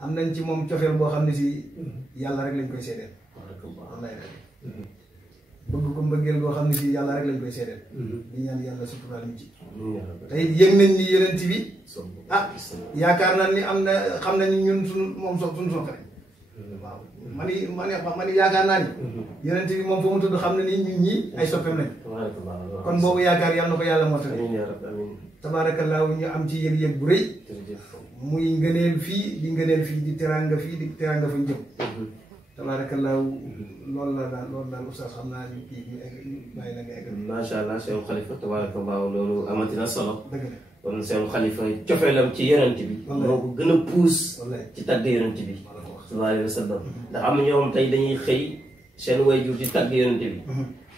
am nañ ci moom cofeel boo xam ne si yàlla rek lañ koy seedeel wallaay bëgg ko mbëggeel boo xam ne si yàlla rek lañ koy seedeel di ñaan yàlla suturaal ñu ci te it yëg nañ ni yonent bi yaakaar naa ni am na xam nañ ni ñun moom suñu soxla waaw man yaakaar naa ni yonent bi moom fa mu tudd xam na ni ñun ñii ay soppeem lañ kon boobu yaakaar yàlla na ko yàlla mottali tabaarakallaahu ñu am ci yëg-yëg bu rëy muy ngëneel fii di teranga fii di teranga fa jëm tabaarakallaahu loolu la daal oustaz xam naa ni kii ñu egg bàyyi la nga egg macha allah Cheikh Khalifa tabaarakallaahu loolu amatina solo dëgg la kon Cheikh Khalifa cofeelam ci yonent bi moo ko gën a puus ci tagg yonent bi sallallahu alayhi wa sallam ndax am na ñoo xam tey dañuy xëy seen wayjur di tagg yonent bi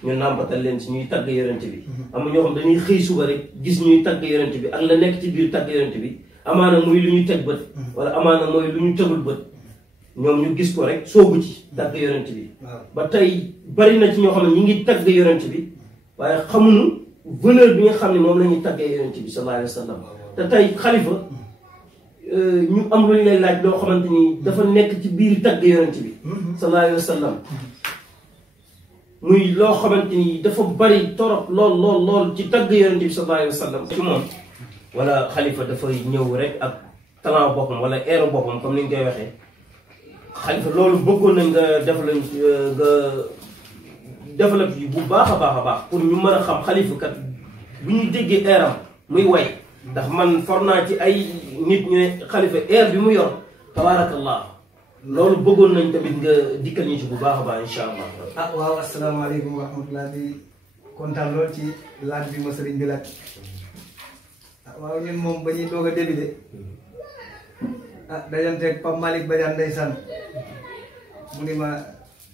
ñu nàmpatal leen si ñuy tagg yonent bi am na ñoo xam dañuy xëy suba rek gis ñuy tagg yonent bi ak la nekk ci biir tagg yonent bi amaana muy lu ñu teg bët wala amaana mooy lu ñu tegul bët ñoom ñu gis ko rek soobu ci tagg yonent bi ba tey bari na ci ñoo xam ne ñu ngi tagg yonent bi waaye xamuñu valeur bi nga xam ne moom la ñuy taggee yonent bi sallallahu alayhi wa sallam te tey Khalifa ñu am lu ñu lay laaj loo xamante ni dafa nekk ci biir tagg yonent bi sallallahu alayhi wa sallam muy loo xamante ni dafa bari torop lool ci tagg yonent bi sallallahu alayhi wa sallam ci moom wala Khalifa dafay ñëw rek ak talent boppam wala air boppam comme ni ñu koy waxee Khalifa loolu bëggoon nañ nga développe yi bu baax a baax pour ñu mën a xam Khalifa kat bu ñu déggee airam muy way ndax man for naa ci ay nit ñu ne Khalifa air bi mu yor tabaarakallah loolu bëggoon nañ tamit nga dikkal ñu ci bu baax a baax incha allah. waaw asalaamaaleykum wa rahmatulah di kontaan lool ci laaj bi ma sëriñ bi laaj waaw ñun moom ba ñuy doog a débuté dajanteeg Pape Malick Badiane ndeysaan mu ni ma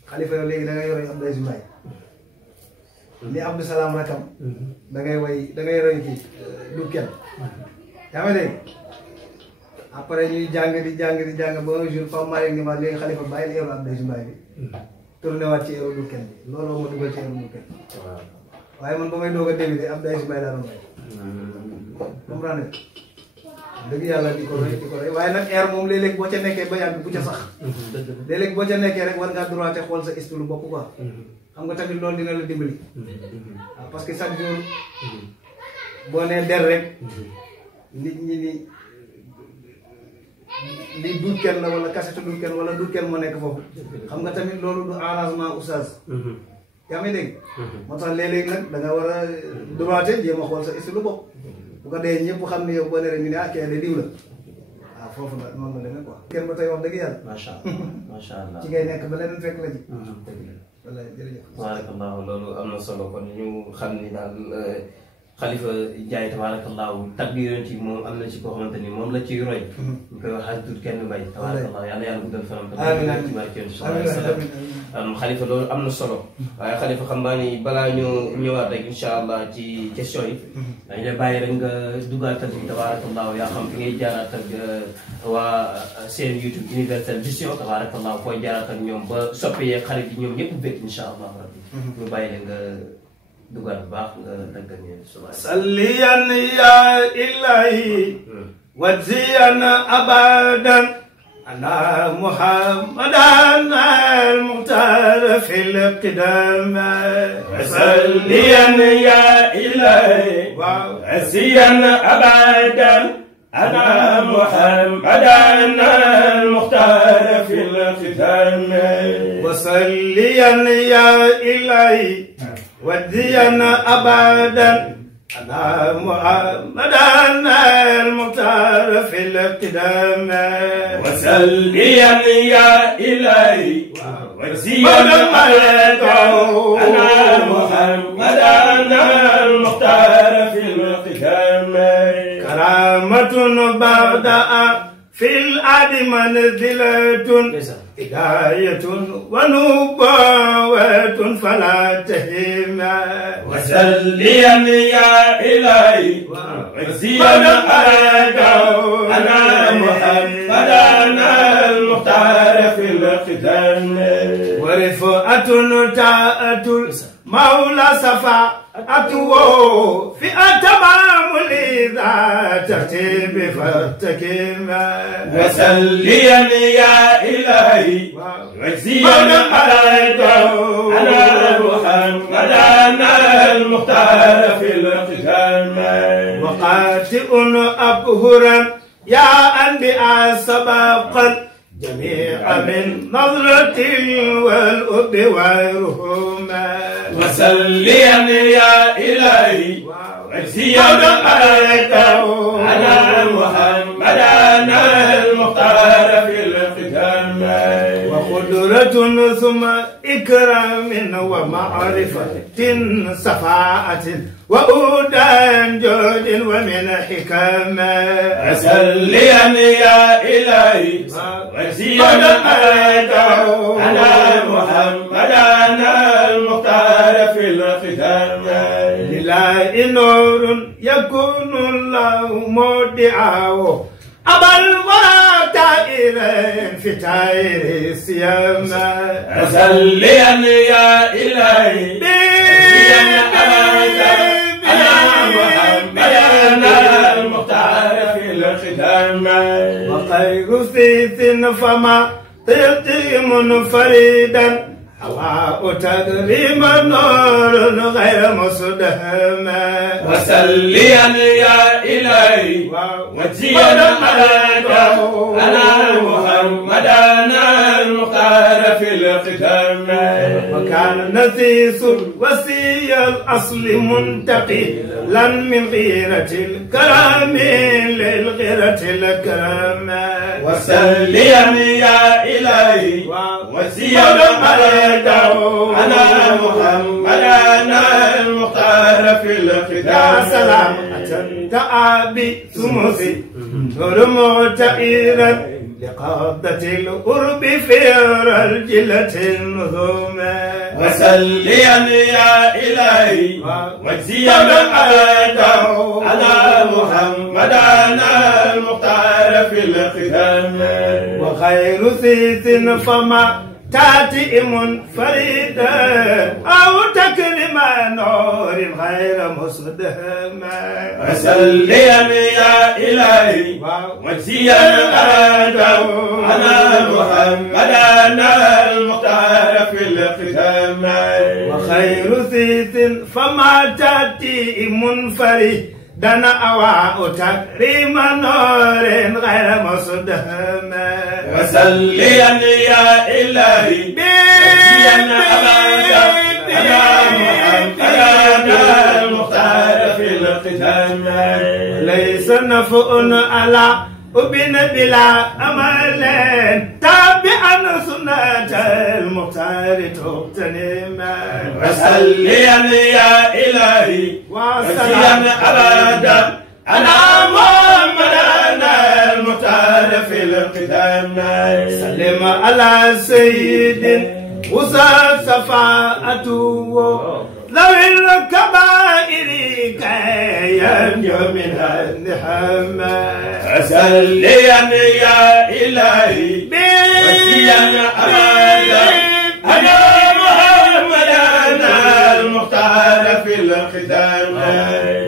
Khalifa yow léegi da ngay yore Abdou Aziz Mbaye ni Abdou Salaam rakam da ngay roy kii du kenn yaa ma dégg après ñuy jàng di jàng ba un jour Pape Malick ni ma léegi Khalifa bàyyi la yoru Abdou Aziz Mbaye bi tourné waat ci yoru du kenn bi looloo ma dugal ci yoru du kenn waaye man ba may doog a débuté Abdou Aziz Mbaye laa doon may comprendre dëgg yàlla di ko roy waaye nag air moom léeg-léeg boo ca nekkee ba yàgg bu ca sax léeg-léeg boo ca nekkee rek war ngaa droité xool sa style bopp quoi xam nga tamit loolu dina la dimbali waaw parce que chaque jour boo nee der rek nit ñi ni lii duut kenn la wala kasetu duut kenn wala duut kenn moo nekk foofu xam nga tamit loolu du arrangement oustaz yaa ngi dégg moo tax léeg-léeg nag da nga war a droité jéem a xool sa style bopp bu ko dee ñëpp xam ne yow boo nee rek ñu ne kii de diw la waaw foofu la noonu la demee quoi. kenn ba tey wax dëgg yàlla. macha allah ci ngay nekk ba leneen fekk la ci. wala jërëjëf. tabaarakallaahu loolu am na solo kon ñu xam ni daal Khalifa Ndiaye tabaarakallaahu tagg yonent yi moom am na ci koo xamante ni moom la ciy roy. ñu koy wax Hadj kenn mbay. tabaarakallaahu yàlla yàlla guddal fanam. amiin ci barke Khalifa loolu am na solo. waaye Khalifa xam naa ni balaa ñu ñëwaat rek incha allah ci question yi. dañ lay bàyyi rek nga dugaatal bi tabaarakallaahu yaa xam fi ngay jaaraat ak waa seen YouTube Universel Vision tabaarakallaahu fooy jaaraat ak ñoom ba soppi yeeg xarit yi ñoom ñëpp bëgg incha allah rabbi. ñu bàyyi leen nga dugaat bu baax nga daggal ñu salliyan ya ilahi wajiyan abadan ala muhammadan al-mukhtar fil qidam salliyan ya ilahi wajiyan abadan ala muhammadan al-mukhtar fil qidam wasalliyan ya ilahi ودينا أبدا على محمد المختار في القدام وسليا يا إلهي ودينا أبدا على محمد المختار في القدام كرامة بعد في الأرض منزلة هداية ونبوة فلا تهيم وسليا يا إلهي وزينا أنا محمدا المختار في الختام ورفعة تاءة مولى صفا أتوه في أتمام لذا ترتيب فارتكما وسليا يا إلهي وجزيا عليك أنا محمدنا المختار في الختام وقاتئ أبهرا يا أنبياء سبقا جميع من نظرة والأب وغيرهما وسليا يا إلهي وجزيا عليك أنا محمدنا المختار في الختام وقدرة ثم إكرام ومعرفة صفاءة وأودان جود ومن حكمة وسليا يا إلهي وجزيا عليك أنا محمدنا المختار في الختام لله نور يكون الله مودعه أبا الواتائر في تائر السيما وسليا يا إلهي وجزيا عليك أنا محمدنا المختار في الختام وخير ثيث فما تيتي منفردا هواء تدريم نور غير مصدهم وسليا يا إلهي وجزيا عليك أنا محمدنا المختار في الختام وكان نثيث وسي الأصل منتقي لن من غيرة الكرام للغيرة الكرام وسليا يا إلهي وجزيا عليك أنا محمدنا المختار في الختام يا سلام أتنت أبي ثمثي نور معتئرا لقبضة القرب في الجلة النظوم وسليا يا إلهي وجزيا عليك أنا محمدنا المختار في الختام وخير ثيث فما تاتي منفردا أو تكرم نور غير مصدهم وسليا يا إلهي وجزيا عليك أنا محمدنا المختار في الختام وخير ثيث فما تاتي منفردا دنا أواء تكريم نور غير مصدهم وسليا يا إلهي وجزيا عليك أنا محمدنا المختار في الختام ليس نفع على ابن بلا أمل تابعا سنة المختار تغتنم وسليا يا إلهي وجزيا عليك أنا محمدنا المختار في الختام سلم على سيد وسع صفاءته ذوي الكبائر كي ينجو منها النحم وسليا يا إلهي وجزيا عليك أنا محمدنا المختار في الختام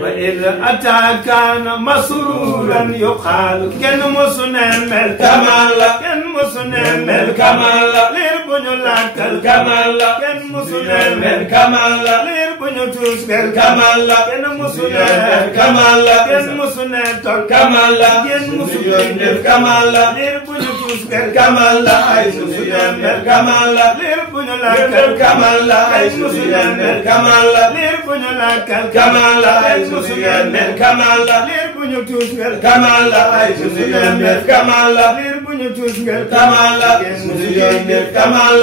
وإذ أتى كان مسرورا يقال كن مسنم الكمال كن مسنم الكمال ليربن لك الكمال كن مسنم الكمال ليربن توس الكمال كن مسنم الكمال كن مسنم الكمال كن مسنم الكمال ليربن توس الكمال أي مسنم الكمال ليربن لك الكمال أي مسنم الكمال ليربن لك الكمال أي مسنم الكمال ليربن توس الكمال أي مسنم الكمال ليربن توس الكمال مسنم الكمال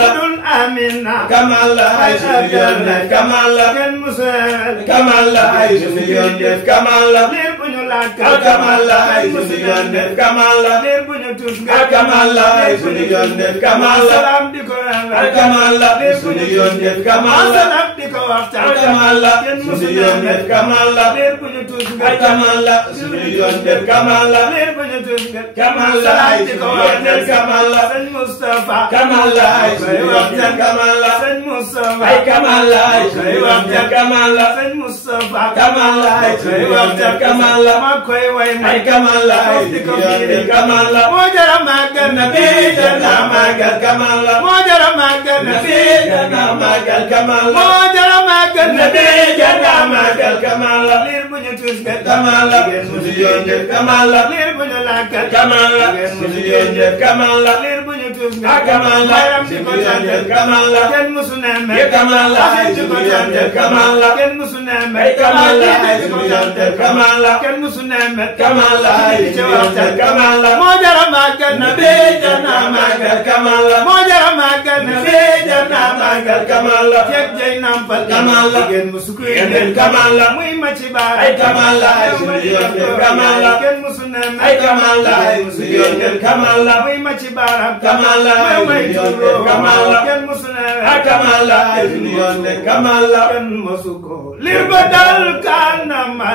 آمنا كمال أي مسنم الكمال كن مسنم كمال أي مسنم الكمال ليربن لك الكمال أي مسنم الكمال ليربن توس الكمال أي مسنم الكمال سلام بكم الكمال ليربن توس الكمال سلام بكم ko waxtaan kamal la kenn suñu musu yoon def kamal la leer bu ñu tuus nga kamal la suñu yoon def kamal la leer bu ñu tuus nga kamal la salaati ko waxtaan kamal la sëñ Moustapha kamal la suñu yoon def kamal la sëñ Moustapha ay kamal la suñu yoon def kamal la sëñ Moustapha kamal la suñu yoon def kamal la ma koy way ay kamal la suñu yoon def kamal la moo jara màggal na nabi jana magal kamal la moo jara màggal na nabi jana magal kamal la moo jara màggal na nabi jana magal kamal la liir bu ñu tuus nga kamal la suñu yoon def kamal la liir bu ñu làkkal kamal la suñu yoon def kamal la liir bu ñu tuus nga kamal la bayram di ko suñu yoon def kamal la kenn musu ne me kamal la di ko suñu yoon def kamal la kenn musu ne me kamal la suñu yoon def kamal la kenn musu ne me kamal la suñu yoon def kamal la moo jara màggal na nabi jana magal kamal la moo jara màggal na nabi jana magal kamal la jeeg jey nampal kamal la kenn musu ko yeneen kamal la muy ma ci baara ay kamal la suñu yoon def kamal la kenn musu ne me ay kamal la suñu yoon def kamal la muy ma ci baara kamal la may suñu yoon def kamal la kenn musu ne ay kamal la suñu yoon def kamal la kenn musu ko lir ba dal kanama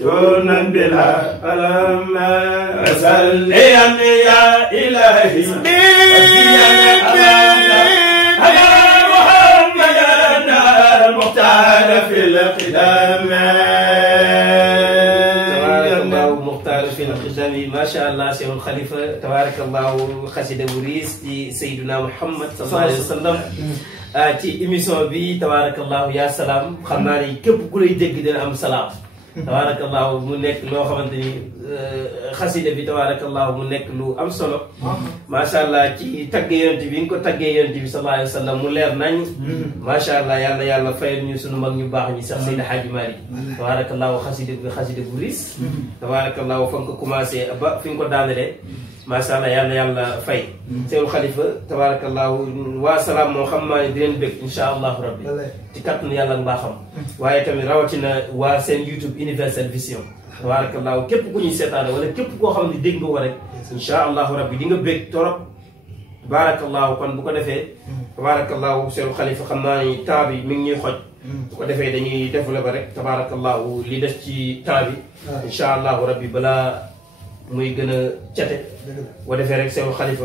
jonan bila alama salli ya ilahi على محمد المختار في القدام تبارك الله مختار في القدام ما شاء الله سيد الخليفة تبارك الله خسيد بوريس سيدنا محمد صلى الله عليه وسلم ci émission bi tabarakallahu ya salaam xam naa ni képp ku lay dégg dina am salaam tabarakallahu mu nekk loo xamante ni xasida bi tabarakallahu mu nekk lu am solo macha allah ci tagge yonent bi nga ko taggee yonent bi sallallahu alayhi wa sallam mu leer nañ macha allah yàlla yàlla fayal ñu sunu mag ñu baax ñi sax Seydi Hadji Malick tabarakallahu xasida bu riis tabarakallahu fa nga ko commencé ba fi nga ko daanalee macha allah yàlla fay Seydou Khalifa tabarakallahu waa salaam moo xam maa ne di leen bëgg insha allahu rabbi ci kàttanu yàlla mbaaxam waaye tamit rawatina waa seen YouTube Universel Vision tabarakallahu képp ku ñuy seetaane wala képp koo xam ne dégg nga ko rek insha allahu rabbi di nga bëgg torop tabarakallahu kon bu ko defee tabarakallahu Seydou Khalifa xam naa ni temps bi mi ngi ñuy xoj bu ko defee dañuy développé rek tabarakallahu li des ci temps bi insha allahu rabbi balaa muy gën a cate boo defee rek Seydou Khalifa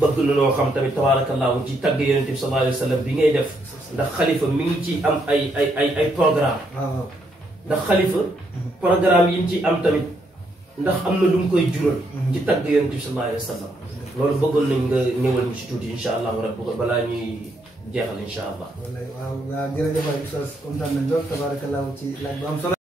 bëgg na noo xam tamit tabarakallahu ci tagg yonent bi sallallahu alayhi wa sallam bi ngay def ndax Khalifa mi ngi ci am ay programme ndax Khalifa programme yi mu ci am tamit ndax am na lu mu koy jural ci tagg yonent bi sallallahu alayhi wa sallam loolu bëggoon nañ nga ñëwal ñu ci tuuti insha allahu rabbi ko balaa ñuy jeexal insha allah waaw jërëjëf waay Oustaz kontaan nañ lool tabarakallahu ci laaj bu am solo